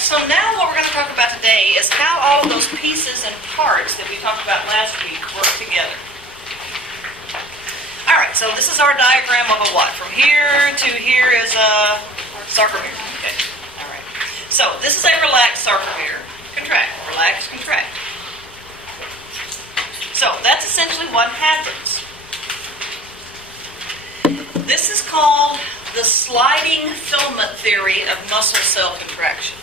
so now what we're going to talk about today is how all of those pieces and parts that we talked about last week work together. All right, so this is our diagram of a what? From here to here is a sarcomere. Okay. All right. So this is a relaxed sarcomere. Contract, relax, contract. So that's essentially what happens. This is called the sliding filament theory of muscle cell contraction.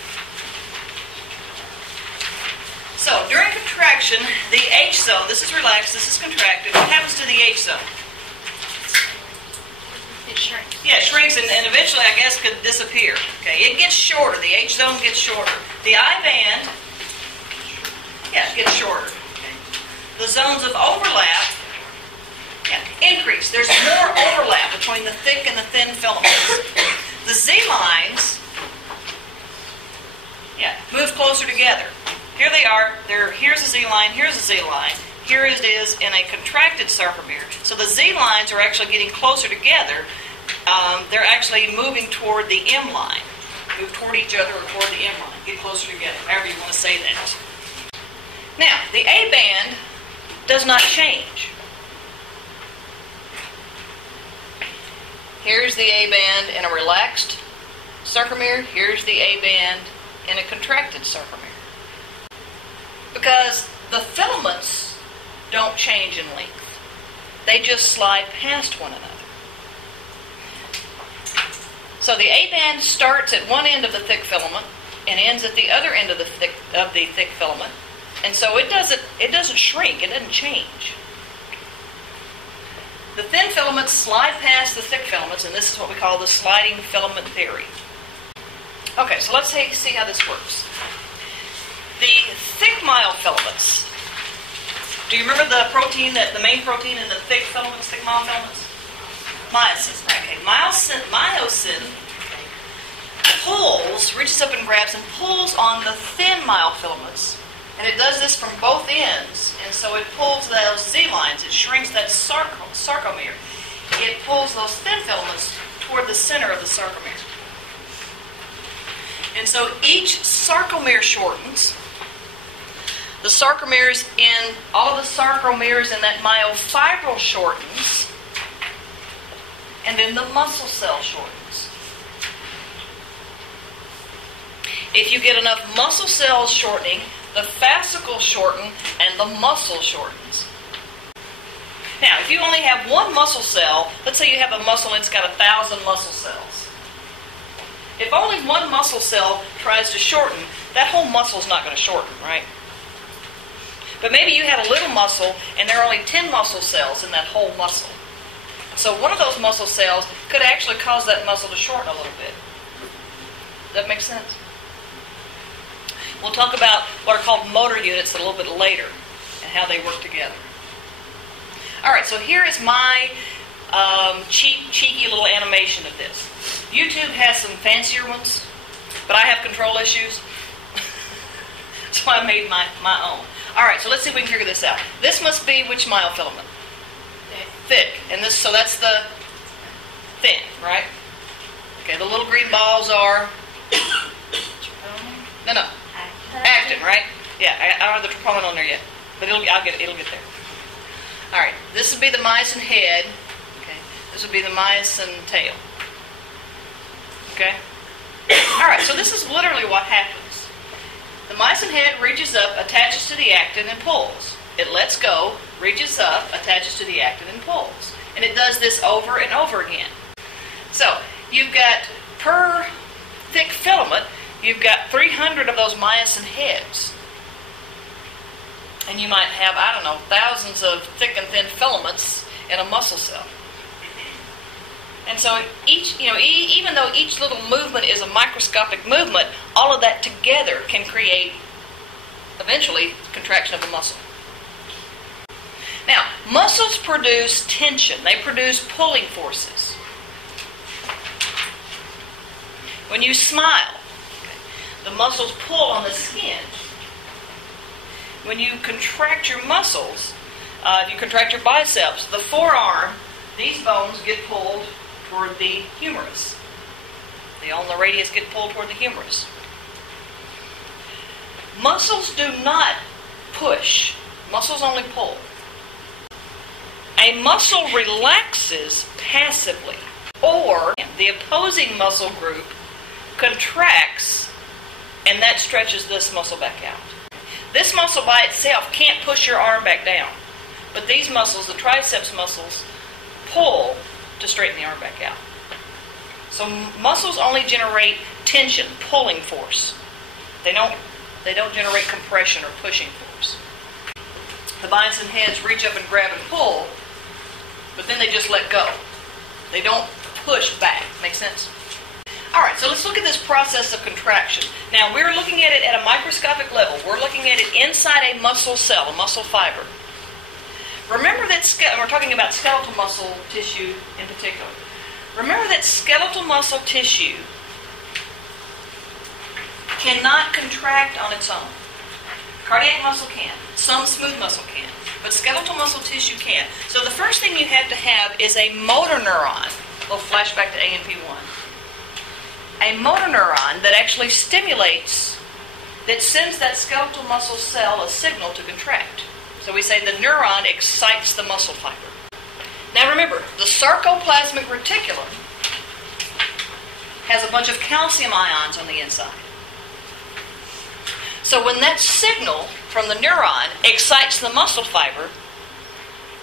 So during contraction, the H zone, this is relaxed, this is contracted. What happens to the H zone? It shrinks. Yeah, it shrinks and eventually, I guess, could disappear. Okay, it gets shorter. The H zone gets shorter. The I band, yeah, gets shorter. Okay. The zones of overlap, yeah, increase. There's more overlap between the thick and the thin filaments. The Z lines, yeah, move closer together. Here they are. Here's a Z line. Here's a Z line. Here it is in a contracted sarcomere. So the Z lines are actually getting closer together. They're actually moving toward the M line. Move toward each other or toward the M line. Get closer together, however you want to say that. Now, the A band does not change. Here's the A band in a relaxed sarcomere. Here's the A band in a contracted sarcomere. Because the filaments don't change in length. They just slide past one another. So the A band starts at one end of the thick filament and ends at the other end of the thick filament. And so it doesn't shrink, it doesn't change. The thin filaments slide past the thick filaments, and this is what we call the sliding filament theory. Okay, so let's see how this works. The thick myofilaments. Do you remember the main protein in the thick filaments, thick myofilaments? Myosin, right? Okay. Myosin reaches up and grabs and pulls on the thin myofilaments. And it does this from both ends, and so it pulls those Z lines. It shrinks that sarcomere. It pulls those thin filaments toward the center of the sarcomere. And so each sarcomere shortens. The sarcomeres all of the sarcomeres in that myofibril shortens, and then the muscle cell shortens. If you get enough muscle cells shortening, the fascicles shorten and the muscle shortens. Now, if you only have one muscle cell, let's say you have a muscle and it's got 1,000 muscle cells. If only one muscle cell tries to shorten, that whole muscle is not going to shorten, right? But maybe you have a little muscle and there are only 10 muscle cells in that whole muscle. So one of those muscle cells could actually cause that muscle to shorten a little bit. Does that make sense? We'll talk about what are called motor units a little bit later and how they work together. All right, so here is my cheeky little animation of this. YouTube has some fancier ones, but I have control issues, so I made my own. All right, so let's see if we can figure this out. This must be which myofilament? Thick. And this, so that's the thin, right? Okay, the little green balls are... No. Actin, right? Yeah, I don't have the troponin on there yet, but it'll get there. All right, this would be the myosin head. Okay, this would be the myosin tail. Okay. All right, so this is literally what happens. The myosin head reaches up, attaches to the actin, and pulls. It lets go, reaches up, attaches to the actin, and pulls. And it does this over and over again. So you've got, per thick filament, you've got 300 of those myosin heads. And you might have, I don't know, thousands of thick and thin filaments in a muscle cell. And so each, even though each little movement is a microscopic movement, all of that together can create, eventually, contraction of the muscle. Now, muscles produce tension. They produce pulling forces. When you smile, the muscles pull on the skin. When you contract your muscles, if you contract your biceps, the forearm, these bones get pulled toward the humerus. The ulnar radius get pulled toward the humerus. Muscles do not push. Muscles only pull. A muscle relaxes passively, or the opposing muscle group contracts, and that stretches this muscle back out. This muscle by itself can't push your arm back down, but these muscles, the triceps muscles, pull to straighten the arm back out. So muscles only generate tension, pulling force. They don't generate compression or pushing force. The myosin heads reach up and grab and pull, but then they just let go. They don't push back. Make sense? All right, so let's look at this process of contraction. Now, we're looking at it at a microscopic level. We're looking at it inside a muscle cell, a muscle fiber. Remember that we're talking about skeletal muscle tissue in particular. Remember that skeletal muscle tissue cannot contract on its own. Cardiac muscle can. Some smooth muscle can. But skeletal muscle tissue can. So the first thing you have to have is a motor neuron. A little flashback to AMP1. A motor neuron that actually stimulates, that sends that skeletal muscle cell a signal to contract. So we say the neuron excites the muscle fiber. Now remember, the sarcoplasmic reticulum has a bunch of calcium ions on the inside. So when that signal from the neuron excites the muscle fiber,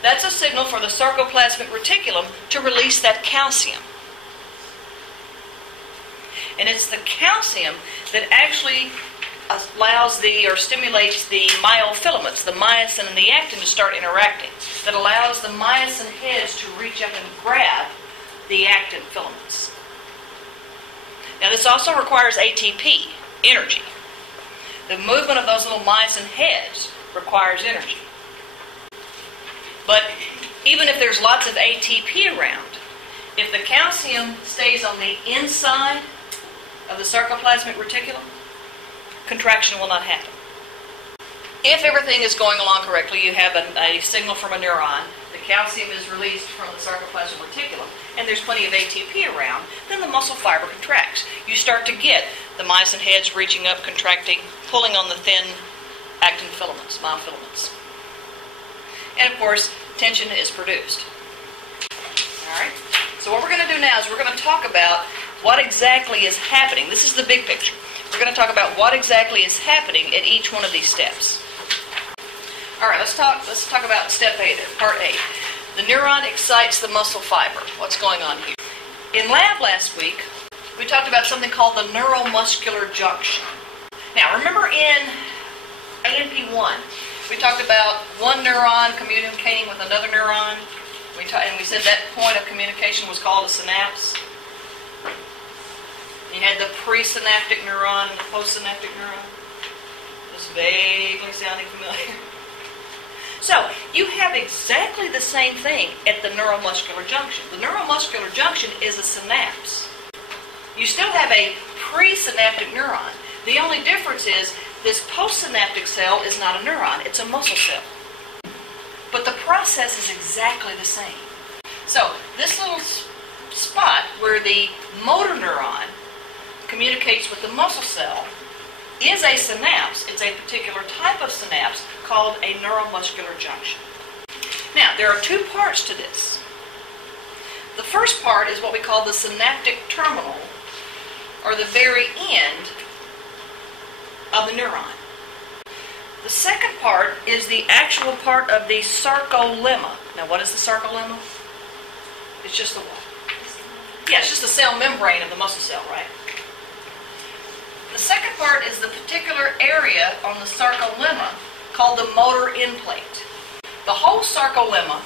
that's a signal for the sarcoplasmic reticulum to release that calcium. And it's the calcium that actually allows or stimulates the myofilaments, the myosin and the actin, to start interacting. That allows the myosin heads to reach up and grab the actin filaments. Now this also requires ATP, energy. The movement of those little myosin heads requires energy. But even if there's lots of ATP around, if the calcium stays on the inside of the sarcoplasmic reticulum, contraction will not happen. If everything is going along correctly, you have a signal from a neuron, the calcium is released from the sarcoplasmic reticulum, and there's plenty of ATP around, then the muscle fiber contracts. You start to get the myosin heads reaching up, contracting, pulling on the thin actin filaments, myofilaments. And of course, tension is produced. All right? So what we're going to do now is we're going to talk about what exactly is happening. This is the big picture. We're going to talk about what exactly is happening at each one of these steps. All right, let's talk about step A, part A. The neuron excites the muscle fiber. What's going on here? In lab last week, we talked about something called the neuromuscular junction. Now, remember in AMP1, we talked about one neuron communicating with another neuron, and we said that point of communication was called a synapse. You had the presynaptic neuron and the postsynaptic neuron. Just vaguely sounding familiar. So, you have exactly the same thing at the neuromuscular junction. The neuromuscular junction is a synapse. You still have a presynaptic neuron. The only difference is this postsynaptic cell is not a neuron, it's a muscle cell. But the process is exactly the same. So, this little spot where the motor neuron communicates with the muscle cell is a synapse. It's a particular type of synapse called a neuromuscular junction. Now, there are two parts to this. The first part is what we call the synaptic terminal, or the very end of the neuron. The second part is the actual part of the sarcolemma. Now, what is the sarcolemma? It's just the what? Yeah, it's just the cell membrane of the muscle cell, right? The second part is the particular area on the sarcolemma called the motor end plate. The whole sarcolemma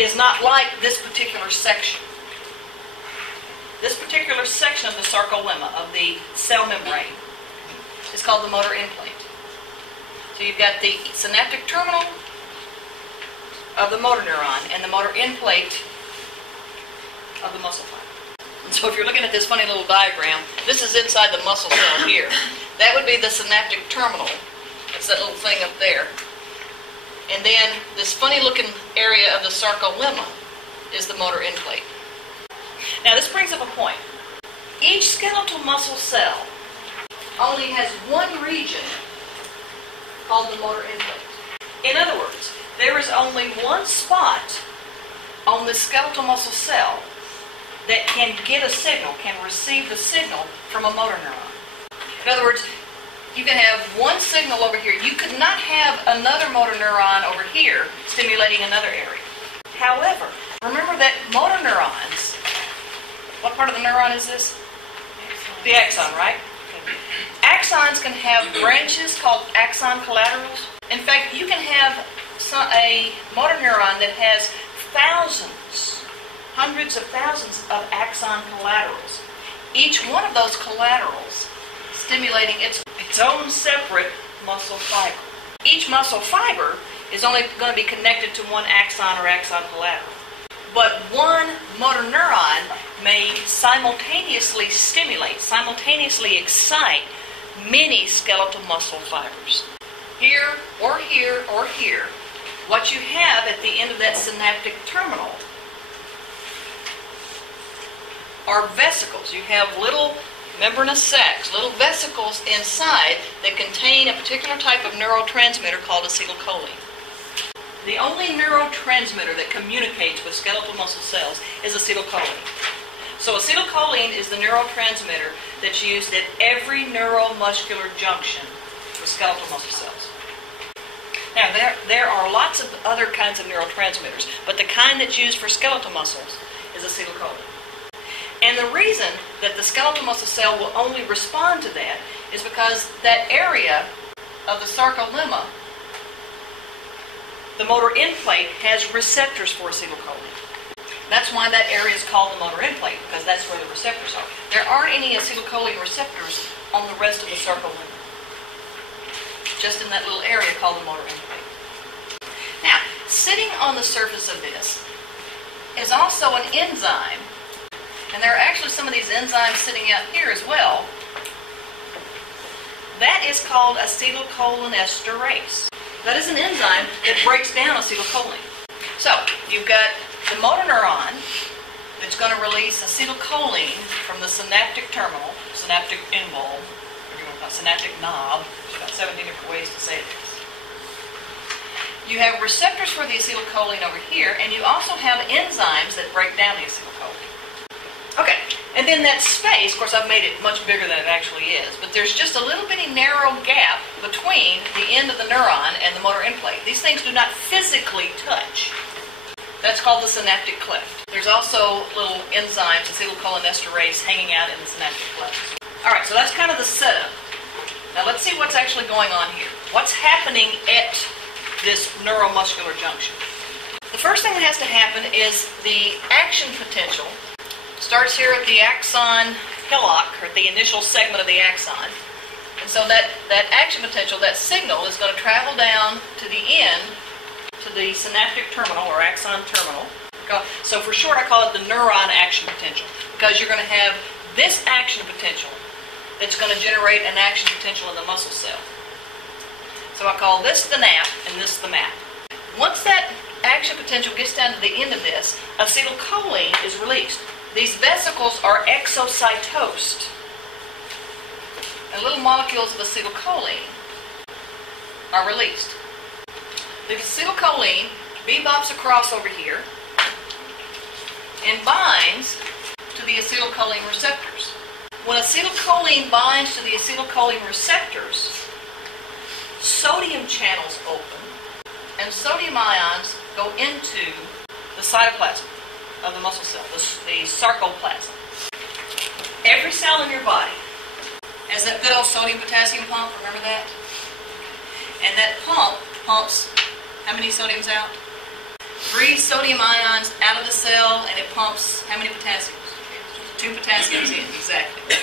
is not like this particular section. This particular section of the sarcolemma, of the cell membrane, is called the motor end plate. So you've got the synaptic terminal of the motor neuron and the motor end plate of the muscle fiber. And so if you're looking at this funny little diagram, this is inside the muscle cell here. That would be the synaptic terminal. That's that little thing up there. And then this funny looking area of the sarcolemma is the motor end plate. Now this brings up a point. Each skeletal muscle cell only has one region called the motor end plate. In other words, there is only one spot on the skeletal muscle cell that can get a signal, can receive the signal from a motor neuron. In other words, you can have one signal over here. You could not have another motor neuron over here stimulating another area. However, remember that motor neurons, what part of the neuron is this? Axon. The axon, right? Okay. Axons can have branches called axon collaterals. In fact, you can have a motor neuron that has thousands, hundreds of thousands of axon collaterals. Each one of those collaterals stimulating its own separate muscle fiber. Each muscle fiber is only going to be connected to one axon or axon collateral. But one motor neuron may simultaneously stimulate, simultaneously excite many skeletal muscle fibers. Here, or here, or here. What you have at the end of that synaptic terminal are vesicles. You have little membranous sacs, little vesicles inside that contain a particular type of neurotransmitter called acetylcholine. The only neurotransmitter that communicates with skeletal muscle cells is acetylcholine. So acetylcholine is the neurotransmitter that's used at every neuromuscular junction with skeletal muscle cells. Now, there are lots of other kinds of neurotransmitters, but the kind that's used for skeletal muscles is acetylcholine. And the reason that the skeletal muscle cell will only respond to that is because that area of the sarcolemma, the motor end plate, has receptors for acetylcholine. That's why that area is called the motor end plate, because that's where the receptors are. There aren't any acetylcholine receptors on the rest of the sarcolemma, just in that little area called the motor end plate. Now, sitting on the surface of this is also an enzyme. And there are actually some of these enzymes sitting out here as well. That is called acetylcholinesterase. That is an enzyme that breaks down acetylcholine. So, you've got the motor neuron that's going to release acetylcholine from the synaptic terminal, synaptic end bulb, synaptic knob. There's about 17 different ways to say this. You have receptors for the acetylcholine over here, and you also have enzymes that break down the acetylcholine. Okay, and then that space, of course I've made it much bigger than it actually is, but there's just a little bitty narrow gap between the end of the neuron and the motor end plate. These things do not physically touch. That's called the synaptic cleft. There's also little enzymes, acetylcholinesterase, hanging out in the synaptic cleft. Alright, so that's kind of the setup. Now let's see what's actually going on here. What's happening at this neuromuscular junction? The first thing that has to happen is the action potential starts here at the axon hillock, or at the initial segment of the axon. And so that action potential, that signal, is going to travel down to the end, to the synaptic terminal, or axon terminal. So for short, I call it the neuron action potential, because you're going to have this action potential that's going to generate an action potential in the muscle cell. So I call this the nap, and this the map. Once that action potential gets down to the end of this, acetylcholine is released. These vesicles are exocytosed. And little molecules of acetylcholine are released. The acetylcholine bebops across over here and binds to the acetylcholine receptors. When acetylcholine binds to the acetylcholine receptors, sodium channels open and sodium ions go into the cytoplasm of the muscle cell, the sarcoplasm. Every cell in your body has that good old sodium-potassium pump, remember that? And that pump pumps how many sodiums out? 3 sodium ions out of the cell, and it pumps how many potassiums? 2 potassiums in, exactly.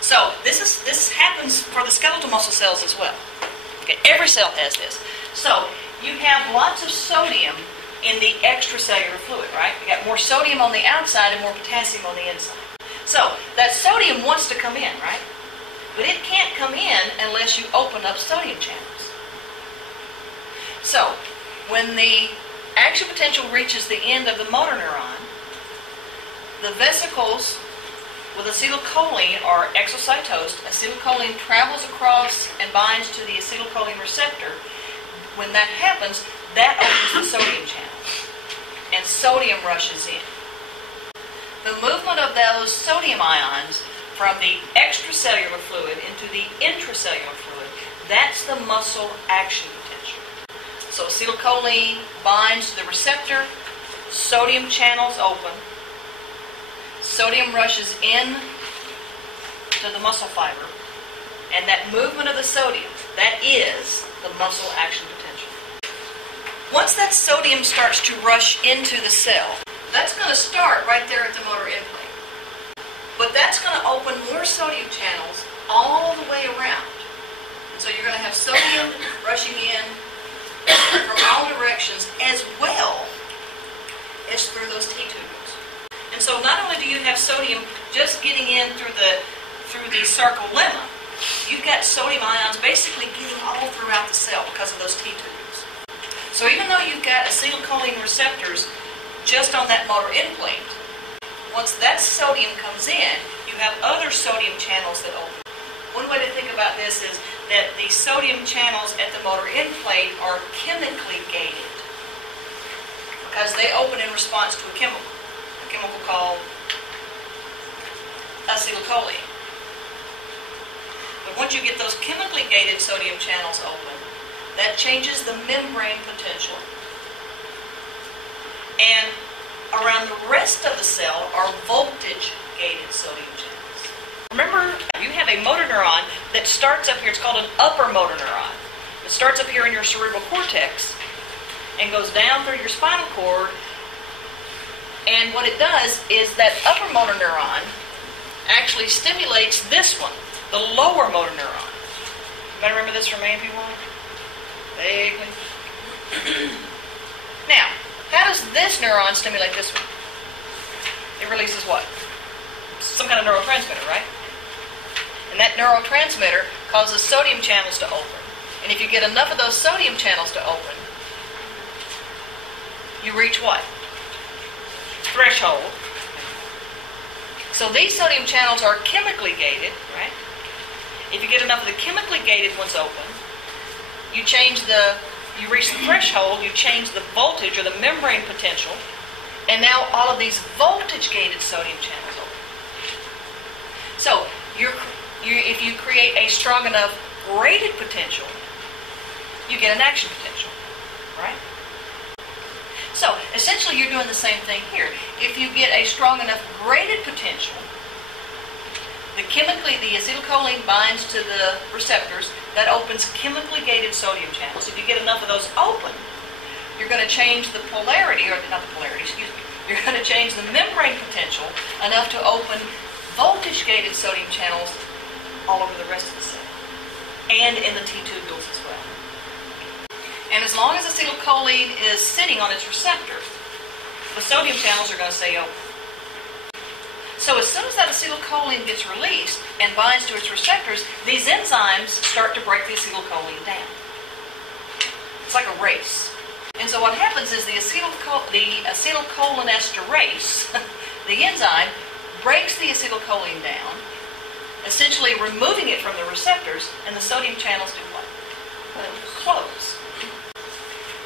So this happens for the skeletal muscle cells as well. Okay, every cell has this. So you have lots of sodium in the extracellular fluid, right? You got more sodium on the outside and more potassium on the inside. So that sodium wants to come in, right? But it can't come in unless you open up sodium channels. So when the action potential reaches the end of the motor neuron, the vesicles With acetylcholine or exocytosed, acetylcholine travels across and binds to the acetylcholine receptor. When that happens, that opens the sodium channel, and sodium rushes in. The movement of those sodium ions from the extracellular fluid into the intracellular fluid, that's the muscle action potential. So acetylcholine binds to the receptor, sodium channels open, sodium rushes in to the muscle fiber, and that movement of the sodium, that is the muscle action potential. Once that sodium starts to rush into the cell, that's going to start right there at the motor end plate. But that's going to open more sodium channels all the way around. And so you're going to have sodium rushing in from all directions as well as through those T-tubules. And so not only do you have sodium just getting in through the sarcolemma, you've got sodium ions basically getting all throughout the cell because of those T-tubules. So even though you've got acetylcholine receptors just on that motor end plate, once that sodium comes in, you have other sodium channels that open. One way to think about this is that the sodium channels at the motor end plate are chemically gated because they open in response to a chemical called acetylcholine. But once you get those chemically gated sodium channels open, that changes the membrane potential. And around the rest of the cell are voltage-gated sodium channels. Remember, you have a motor neuron that starts up here. It's called an upper motor neuron. It starts up here in your cerebral cortex and goes down through your spinal cord. And what it does is that upper motor neuron actually stimulates this one, the lower motor neuron. You might remember this from A&P1? Vaguely. Now, how does this neuron stimulate this one? It releases what? Some kind of neurotransmitter, right? And that neurotransmitter causes sodium channels to open. And if you get enough of those sodium channels to open, you reach what? Threshold. So these sodium channels are chemically gated, right? If you get enough of the chemically gated ones open, you reach the threshold, you change the voltage or the membrane potential, and now all of these voltage-gated sodium channels open. So if you create a strong enough graded potential, you get an action potential, right? So essentially you're doing the same thing here. If you get a strong enough graded potential, the acetylcholine binds to the receptors. That opens chemically gated sodium channels. If you get enough of those open, you're going to change the polarity, or not the polarity, you're going to change the membrane potential enough to open voltage-gated sodium channels all over the rest of the cell, and in the T-tubules as well. And as long as acetylcholine is sitting on its receptor, the sodium channels are going to stay open. So as soon as that acetylcholine gets released and binds to its receptors, these enzymes start to break the acetylcholine down. It's like a race. And so what happens is the acetylcholinesterase, the enzyme, breaks the acetylcholine down, essentially removing it from the receptors, and the sodium channels do what? Close.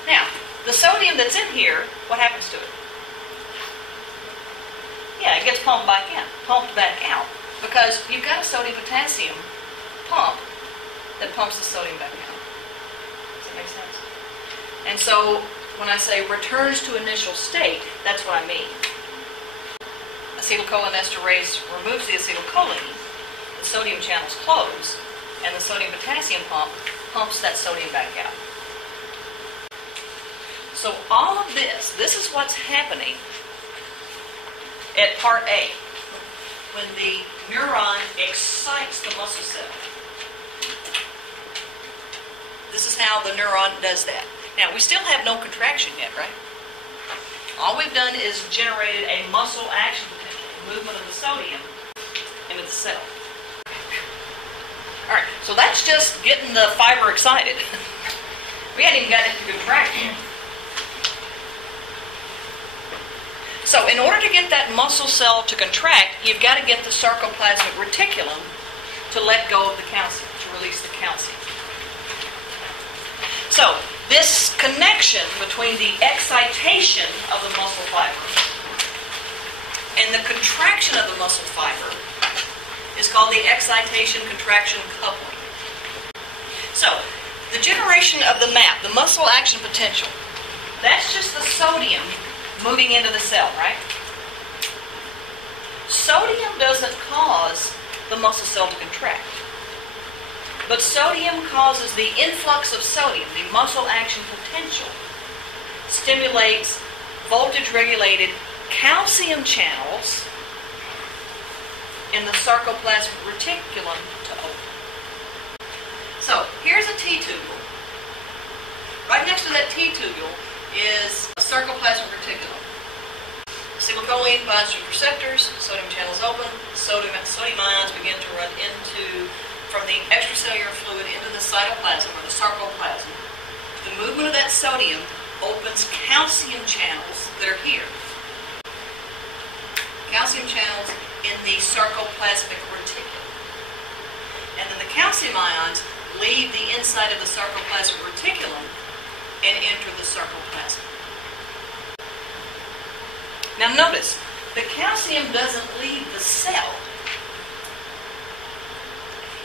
Now, the sodium that's in here, what happens to it? Yeah, it gets pumped back out, because you've got a sodium-potassium pump that pumps the sodium back out. Does that make sense? And so when I say returns to initial state, that's what I mean. Acetylcholinesterase removes the acetylcholine, the sodium channels close, and the sodium-potassium pump pumps that sodium back out. So all of this is what's happening at part A, when the neuron excites the muscle cell. This is how the neuron does that. Now, we still have no contraction yet, right? All we've done is generated a muscle action potential, movement of the sodium into the cell. All right, so that's just getting the fiber excited. We hadn't even gotten into contraction. So in order to get that muscle cell to contract, you've got to get the sarcoplasmic reticulum to let go of the calcium, to release the calcium. So this connection between the excitation of the muscle fiber and the contraction of the muscle fiber is called the excitation-contraction coupling. So the generation of the MAP, the muscle action potential, that's just the sodium moving into the cell, right? Sodium doesn't cause the muscle cell to contract. But sodium causes the influx of sodium, the muscle action potential, stimulates voltage-regulated calcium channels in the sarcoplasmic reticulum to open. So here's a T-tubule. Right next to that T-tubule is a sarcoplasmic reticulum. Acetylcholine binds to receptors, sodium channels open, sodium ions begin to run from the extracellular fluid into the cytoplasm or the sarcoplasm. The movement of that sodium opens calcium channels that are here. Calcium channels in the sarcoplasmic reticulum. And then the calcium ions leave the inside of the sarcoplasmic reticulum and enter the sarcoplasm. Now notice, the calcium doesn't leave the cell.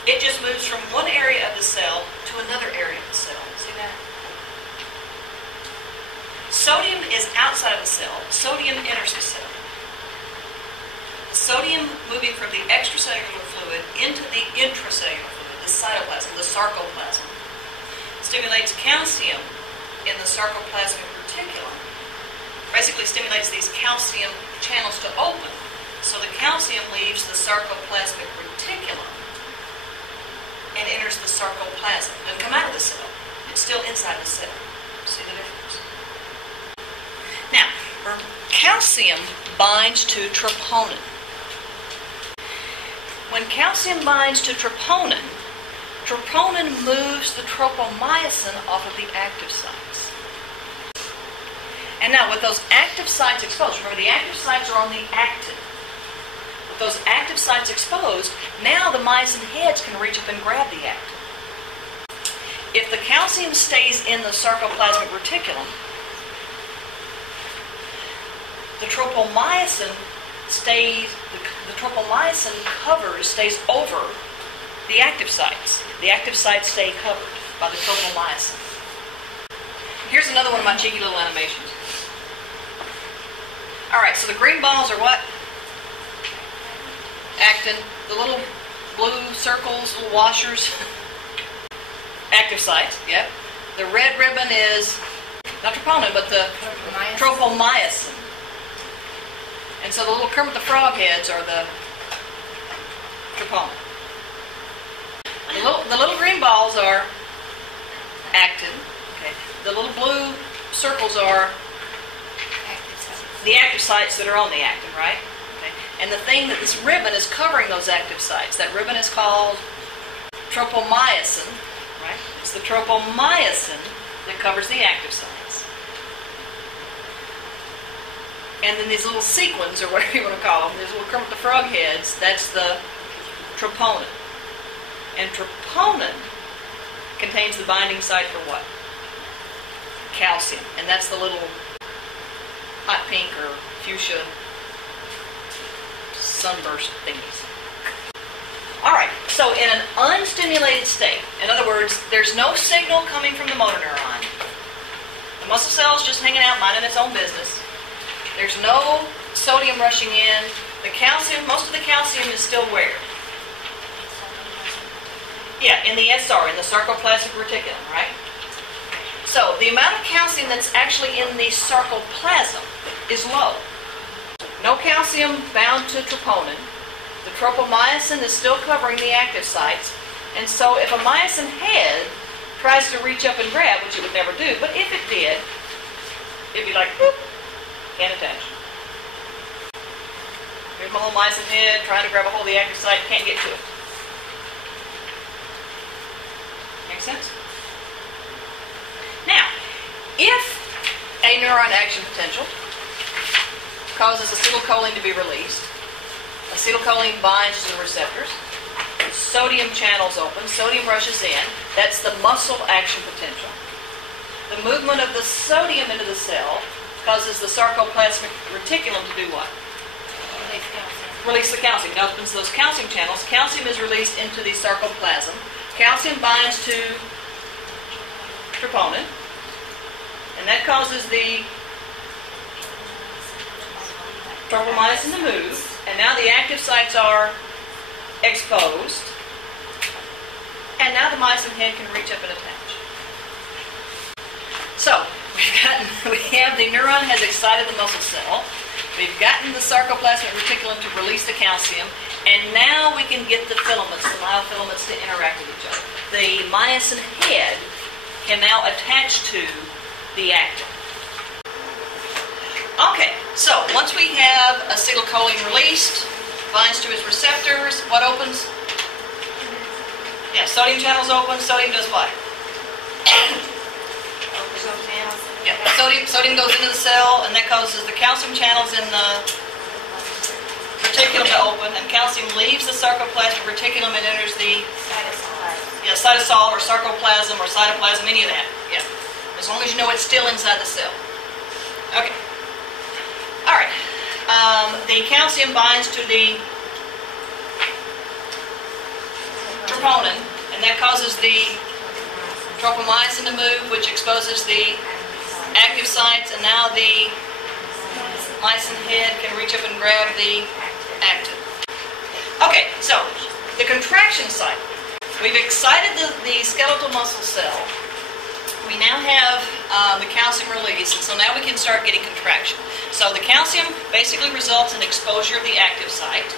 It just moves from one area of the cell to another area of the cell. See that? Sodium is outside of the cell. Sodium enters the cell. The sodium moving from the extracellular fluid into the intracellular fluid, the cytoplasm, the sarcoplasm, stimulates calcium in the sarcoplasmic reticulum. Basically stimulates these calcium channels to open. So the calcium leaves the sarcoplasmic reticulum and enters the sarcoplasm. It doesn't come out of the cell. It's still inside the cell. See the difference? Now, calcium binds to troponin. When calcium binds to troponin, troponin moves the tropomyosin off of the active sites. And now with those active sites exposed, remember the active sites are on the actin. With those active sites exposed, now the myosin heads can reach up and grab the actin. If the calcium stays in the sarcoplasmic reticulum, the tropomyosin stays, the tropomyosin stays over the active sites. The active sites stay covered by the tropomyosin. Here's another one of my cheeky little animations. Alright, so the green balls are what? Actin. The little blue circles, little washers. Active sites, yep. The red ribbon is not troponin, but the tropomyosin. And so the little Kermit the Frog heads are the troponin. The little green balls are actin. Okay. The little blue circles are the active sites that are on the actin, right? Okay. And the thing that this ribbon is covering those active sites, that ribbon is called tropomyosin, right? It's the tropomyosin that covers the active sites. And then these little sequins, or whatever you want to call them, these little Kermit the Frog heads, that's the troponin. And troponin contains the binding site for what? Calcium. And that's the little hot pink or fuchsia sunburst thingies. Alright, so in an unstimulated state, in other words, there's no signal coming from the motor neuron. The muscle cell's just hanging out, minding its own business. There's no sodium rushing in. The calcium, most of the calcium is still where? Yeah, in the SR, in the sarcoplasmic reticulum, right? So the amount of calcium that's actually in the sarcoplasm is low. No calcium bound to troponin. The tropomyosin is still covering the active sites. And so if a myosin head tries to reach up and grab, which it would never do, but if it did, it'd be like, whoop, can't attach. Here's my little myosin head trying to grab a hold of the active site, can't get to it. Make sense? Now, if a neuron action potential causes acetylcholine to be released. Acetylcholine binds to the receptors. Sodium channels open. Sodium rushes in. That's the muscle action potential. The movement of the sodium into the cell causes the sarcoplasmic reticulum to do what? Release the calcium. It opens those calcium channels. Calcium is released into the sarcoplasm. Calcium binds to troponin, and that causes the tropomyosin to move, and now the active sites are exposed, and now the myosin head can reach up and attach. So, we have the neuron has excited the muscle cell, we've gotten the sarcoplasmic reticulum to release the calcium, and now we can get the filaments, the myofilaments, to interact with each other. The myosin head can now attach to the actin. Okay, so once we have acetylcholine released, binds to its receptors, what opens? Yeah, sodium channels open. Sodium does what? Yeah, sodium goes into the cell, and that causes the calcium channels in the reticulum to open, and calcium leaves the sarcoplasmic reticulum and enters the cytosol or sarcoplasm or cytoplasm, any of that. Yeah, as long as you know it's still inside the cell. Okay. All right. The calcium binds to the troponin, and that causes the tropomyosin to move, which exposes the active sites, and now the myosin head can reach up and grab the actin. Okay, so the contraction cycle. We've excited the skeletal muscle cell. We now have the calcium release, and so now we can start getting contraction. So the calcium basically results in exposure of the active site.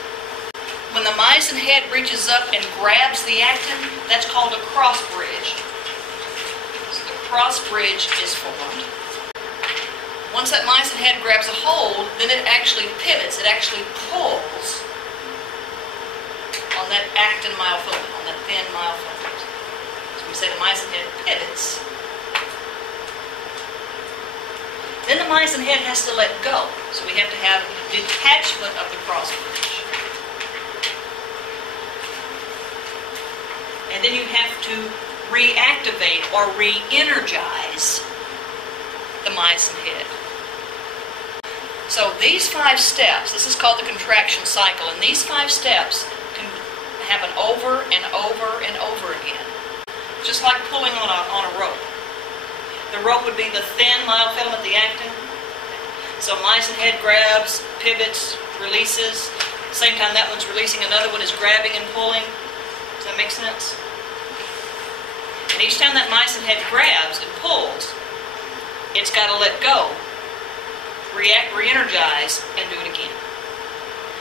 When the myosin head reaches up and grabs the actin, that's called a cross bridge. So the cross bridge is formed. Once that myosin head grabs a hold, then it actually pivots. It actually pulls on that actin myofilament, on that thin myofilament. So we say the myosin head pivots. Then the myosin head has to let go. So we have to have detachment of the cross bridge. And then you have to reactivate or re-energize the myosin head. So these 5 steps, this is called the contraction cycle, and these 5 steps can happen over and over and over again. Just like pulling on a rope. The rope would be the thin myofilament, the actin. So myosin head grabs, pivots, releases. At the same time that one's releasing, another one is grabbing and pulling. Does that make sense? And each time that myosin head grabs and pulls, it's got to let go, re-energize, and do it again.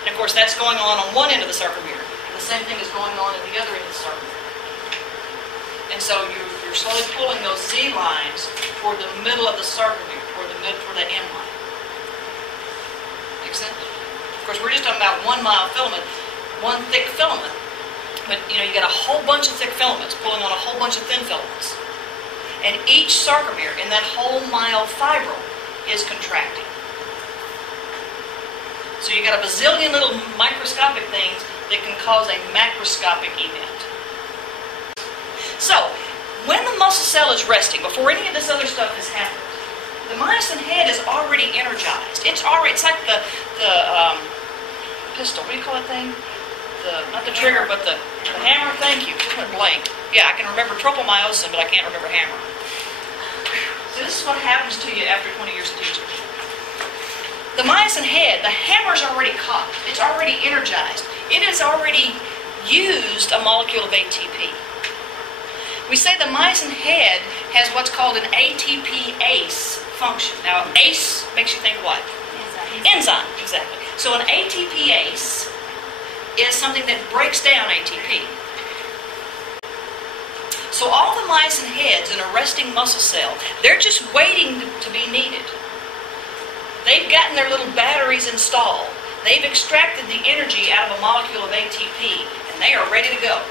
And of course that's going on one end of the sarcomere. The same thing is going on at the other end of the sarcomere. And so you're slowly pulling those Z lines toward the middle of the sarcomere, toward that M line. Make sense? Of course, we're just talking about one myofilament, one thick filament. But you got a whole bunch of thick filaments pulling on a whole bunch of thin filaments. And each sarcomere in that whole myofibril is contracting. So you got a bazillion little microscopic things that can cause a macroscopic event. So, when the muscle cell is resting, before any of this other stuff has happened, the myosin head is already energized. It's like the pistol. What do you call that thing? Not the trigger, but the hammer. Thank you. Just went blank. Yeah, I can remember tropomyosin, but I can't remember hammer. So this is what happens to you after 20 years of teaching. The myosin head, the hammer's already caught. It's already energized. It has already used a molecule of ATP. We say the myosin head has what's called an ATP-ACE function. Now, ACE makes you think what? Enzyme, exactly. So an ATP-ACE is something that breaks down ATP. So all the myosin heads in a resting muscle cell, they're just waiting to be needed. They've gotten their little batteries installed. They've extracted the energy out of a molecule of ATP, and they are ready to go.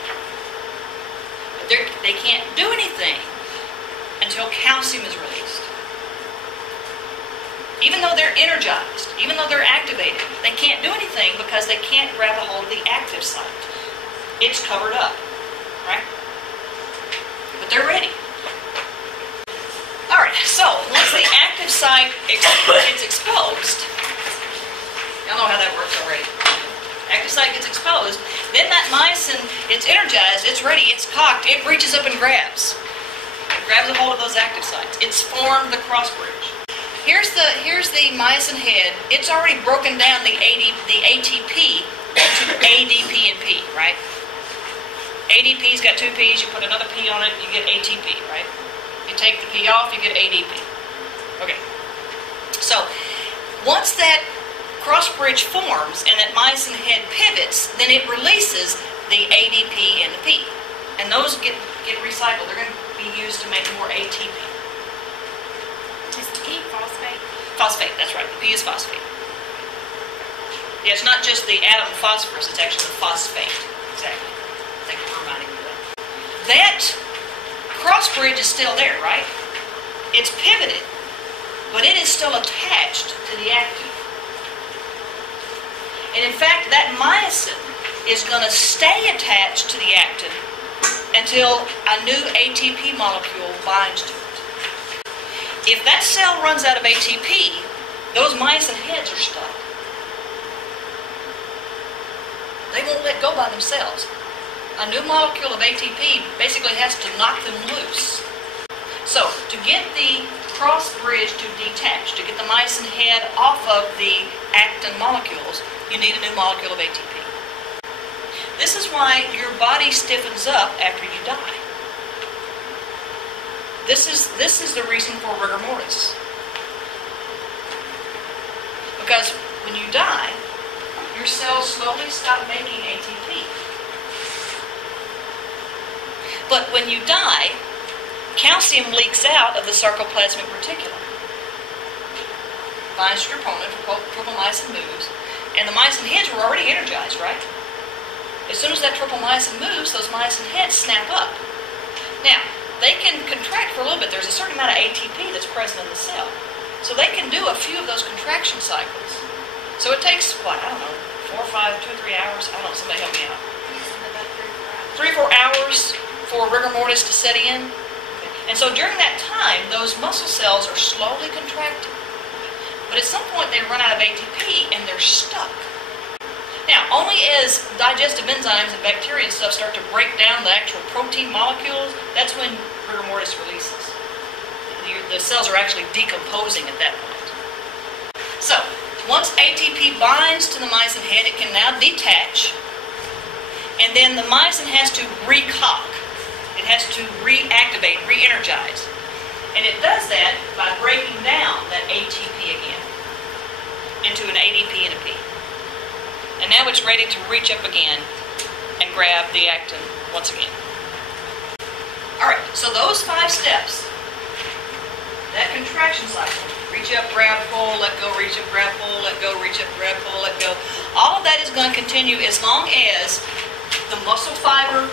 They can't do anything until calcium is released. Even though they're energized, even though they're activated, they can't do anything because they can't grab a hold of the active site. It's covered up, right? But they're ready. All right, so once the active site gets exposed, y'all know how that works already. Active site gets exposed, then that myosin, it's energized, it's ready, it's cocked, it reaches up and grabs. It grabs a hold of those active sites. It's formed the cross bridge. Here's the myosin head. It's already broken down the ATP to ADP and P, right? ADP's got two P's, you put another P on it, you get ATP, right? You take the P off, you get ADP. Okay. So, once that cross bridge forms and that myosin head pivots, then it releases the ADP and the P. And those get recycled. They're going to be used to make more ATP. Is the P phosphate? Phosphate, that's right. The P is phosphate. Yeah, it's not just the atom phosphorus, it's actually the phosphate. Exactly. Thank you for reminding me of that. That cross bridge is still there, right? It's pivoted, but it is still attached to the actin. And in fact, that myosin is going to stay attached to the actin until a new ATP molecule binds to it. If that cell runs out of ATP, those myosin heads are stuck. They won't let go by themselves. A new molecule of ATP basically has to knock them loose. So, to get the cross bridge to detach, to get the myosin head off of the actin molecules, you need a new molecule of ATP. This is why your body stiffens up after you die. This is the reason for rigor mortis. Because when you die, your cells slowly stop making ATP. But when you die, calcium leaks out of the sarcoplasmic reticulum. Binds to troponin, tropomyosin moves, and the myosin heads were already energized, right? As soon as that tropomyosin moves, those myosin heads snap up. Now, they can contract for a little bit. There's a certain amount of ATP that's present in the cell. So they can do a few of those contraction cycles. So it takes, what, I don't know, 4 or 5, 2 or 3 hours? I don't know, somebody help me out. 3 or 4 hours for rigor mortis to set in. Okay. And so during that time, those muscle cells are slowly contracting. But at some point they run out of ATP and they're stuck. Now, only as digestive enzymes and bacteria and stuff start to break down the actual protein molecules, that's when rigor mortis releases. The cells are actually decomposing at that point. So, once ATP binds to the myosin head, it can now detach, and then the myosin has to recock. It has to reactivate, re-energize. And it does that by breaking down that ATP again into an ADP and a P. And now it's ready to reach up again and grab the actin once again. Alright, so those 5 steps, that contraction cycle, reach up, grab, pull, let go, reach up, grab, pull, let go, reach up, grab, pull, let go. All of that is going to continue as long as the muscle fiber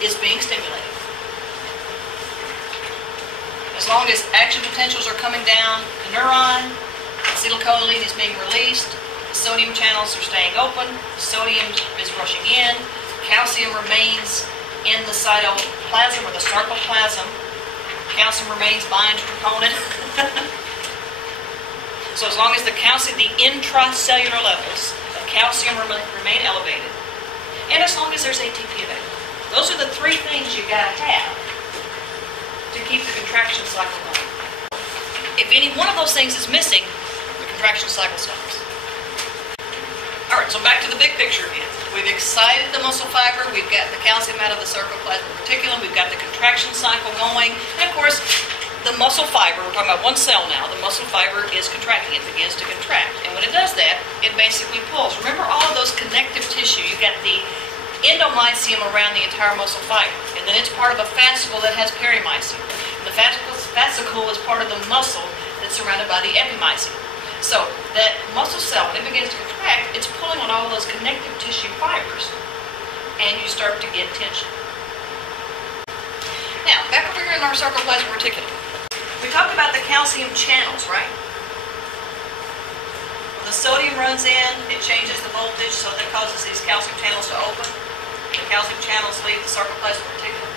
is being stimulated. As long as action potentials are coming down the neuron, acetylcholine is being released, the sodium channels are staying open, sodium is rushing in, calcium remains in the cytoplasm or the sarcoplasm, calcium remains bind to troponin. So as long as the intracellular levels of calcium remain elevated, and as long as there's ATP available. Those are the 3 things you gotta have to keep the contraction cycle going. If any one of those things is missing, the contraction cycle stops. Alright, so back to the big picture again. We've excited the muscle fiber, we've got the calcium out of the sarcoplasmic reticulum, we've got the contraction cycle going, and of course, the muscle fiber, we're talking about one cell now, the muscle fiber is contracting, it begins to contract. And when it does that, it basically pulls. Remember all of those connective tissue, you've got the endomysium around the entire muscle fiber, and then it's part of a fascicle that has perimysium. And the fascicle is part of the muscle that's surrounded by the epimysium. So that muscle cell, when it begins to contract, it's pulling on all of those connective tissue fibers, and you start to get tension. Now, back over here in our sarcoplasmic reticulum, we talked about the calcium channels, right? sodium runs in, it changes the voltage, so that causes these calcium channels to open. The calcium channels leave the sarcoplasmic reticulum.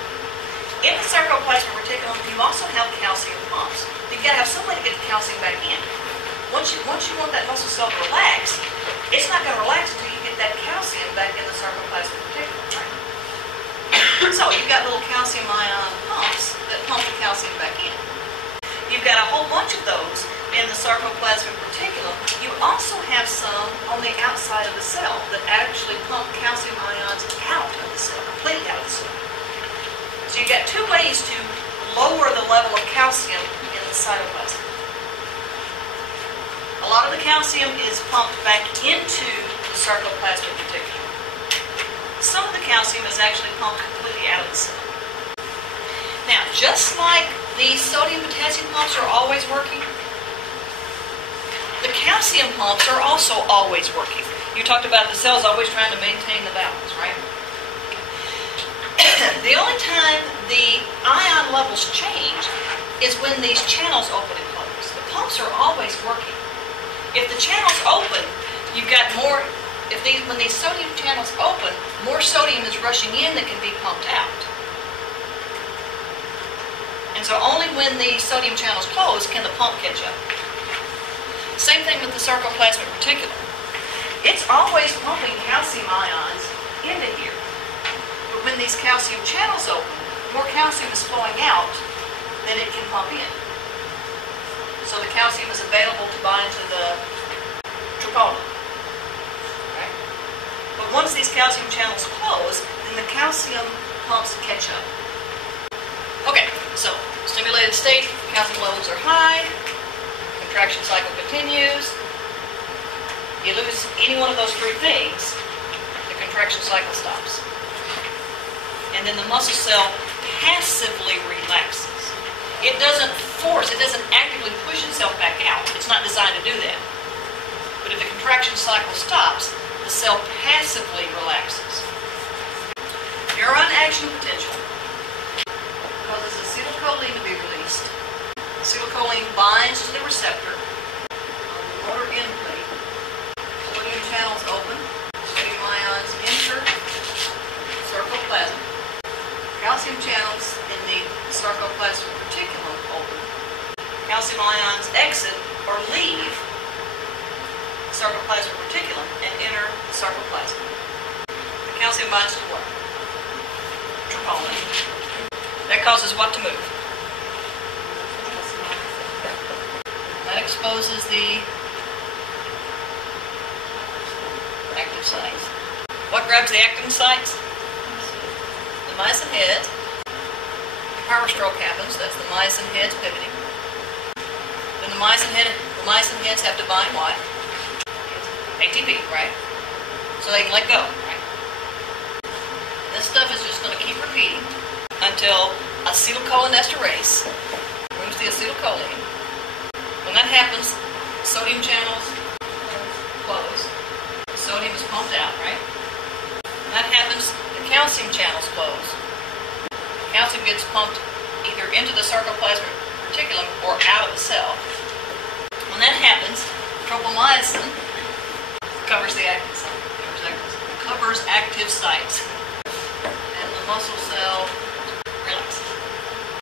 In the sarcoplasmic reticulum, you also have calcium pumps. You've got to have some way to get the calcium back in. Once you want that muscle cell to relax, it's not going to relax until you get that calcium back in the sarcoplasmic reticulum, right? So you've got little calcium ion pumps that pump the calcium back in. You've got a whole bunch of those in the sarcoplasmic reticulum. You also have some on the outside of the cell that actually pump calcium ions out of the cell, completely out of the cell. So you've got two ways to lower the level of calcium in the cytoplasm. A lot of the calcium is pumped back into the sarcoplasmic reticulum. Some of the calcium is actually pumped completely out of the cell. Now, just like the sodium-potassium pumps are always working, the calcium pumps are also always working. You talked about the cells always trying to maintain the balance, right? The only time the ion levels change is when these channels open and close. The pumps are always working. If the channels open, you've got more. When these sodium channels open, more sodium is rushing in that can be pumped out. And so only when the sodium channels close can the pump catch up. Same thing with the sarcoplasmic reticulum. It's always pumping calcium ions into here. But when these calcium channels open, more calcium is flowing out than it can pump in. So the calcium is available to bind to the troponin. Right? But once these calcium channels close, then the calcium pumps catch up. Okay, so stimulated state, calcium levels are high, contraction cycle continues. You lose any one of those three things, the contraction cycle stops. And then the muscle cell passively relaxes. It doesn't force, it doesn't actively push itself back out. It's not designed to do that. But if the contraction cycle stops, the cell passively relaxes. Neuron action potential causes acetylcholine to be released. Acetylcholine binds to the receptor on the motor end plate. Sodium channels open. Sodium ions enter sarcoplasm. Calcium channels in the sarcoplasmic reticulum open. Calcium ions exit or leave the sarcoplasmic reticulum and enter the sarcoplasm. The calcium binds to what? Troponin. That causes what to move? That exposes the active sites. What grabs the actin sites? The myosin head. Power stroke happens. That's the myosin heads pivoting. Then the myosin heads have to bind what? ATP, right? So they can let go, right? This stuff is just going to keep repeating until acetylcholinesterase removes the acetylcholine. When that happens, sodium channels close. Sodium is pumped out, right? When that happens, the calcium channels close. Calcium gets pumped either into the sarcoplasmic reticulum or out of the cell.